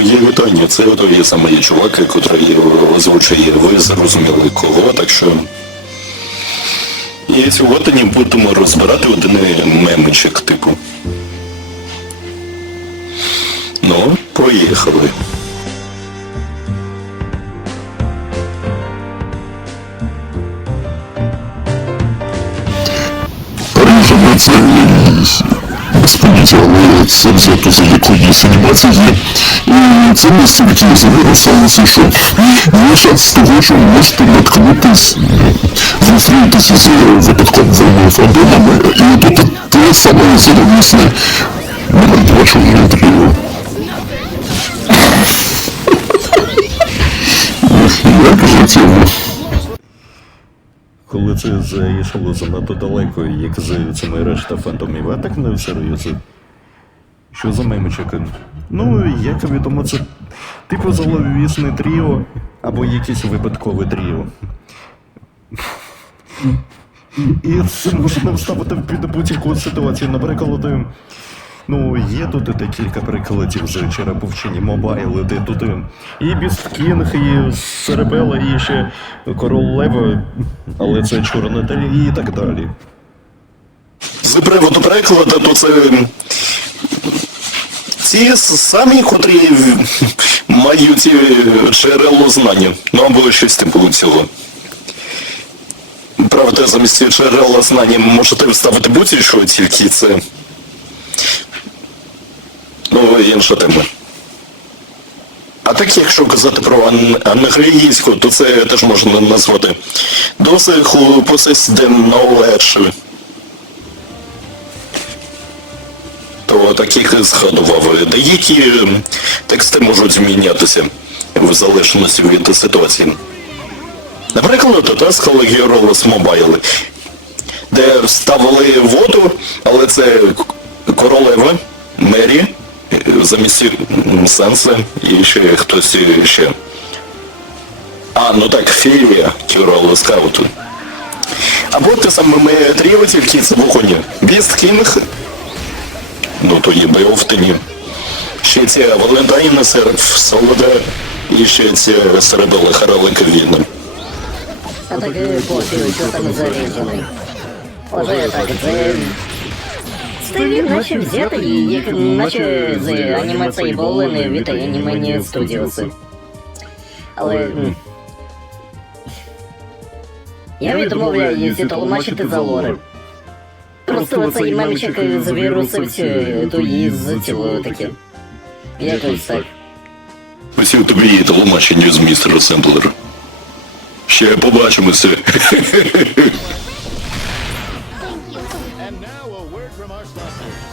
Мої вітання, це той самий чувак, який озвучує, ви зрозуміли кого, так що. І сьогодні будемо розбирати один мемчик типу. Ну, поїхали. Це поняття, але це взято за якоїсь анімації. І це настільки за вірусами що є шанс того, що ви можете наткнутись, зустрітися з випадковими фандомами, і тут те саме два чорного тріо. Як життєво. Коли це зайшло занадто далеко, як з цими решта фантомів, а так не. Що за мемчик? Ну, як відомо, це типу зловісне тріо або якесь випадкове тріо. І це можна вставити під будь-яку ситуацію. Наприклад, ну, є тут і декілька прикладів з череповчині мобайли, де тут і Бісткінг, і Серебела, і ще Король Лева, але це чорна далі і так далі. З приводу перекладу, то це ці самі, котрі мають е, джерело знання, ну або щось типу цього. Правда, замість джерела знання можете вставити будь-що, тільки це. Ну, інша тема. А так, якщо казати про ан- англійську, то це теж можна назвати досить possessed knowledge. То таких і згадував. Деякі тексти можуть змінятися в залежності від ситуації. Наприклад, Task Heroes Mobile, де вставили воду, але це королева, Мері, замість Сенса і ще хтось ще. А, ну так, Фірія, Кюрол Скауту. Або те саме ми тріо, тільки це вогоні. Біст Кінг, ну то є Беофтені. Ще ці Валентайна, Серф, Солода і ще ці Серебела Харалика Війна. А так і пофіг, що там зарізаний. Може так, це... Стилі наче взятий, як наче з анімації Болени від анімені студіоси. Але... Я відмовляюся тлумачити за лори. Просто цей мемчик завірусив ці і з цього таке. Якось так. Спасибо тобі є тлумачення з містера Семплер. Ще побачимося.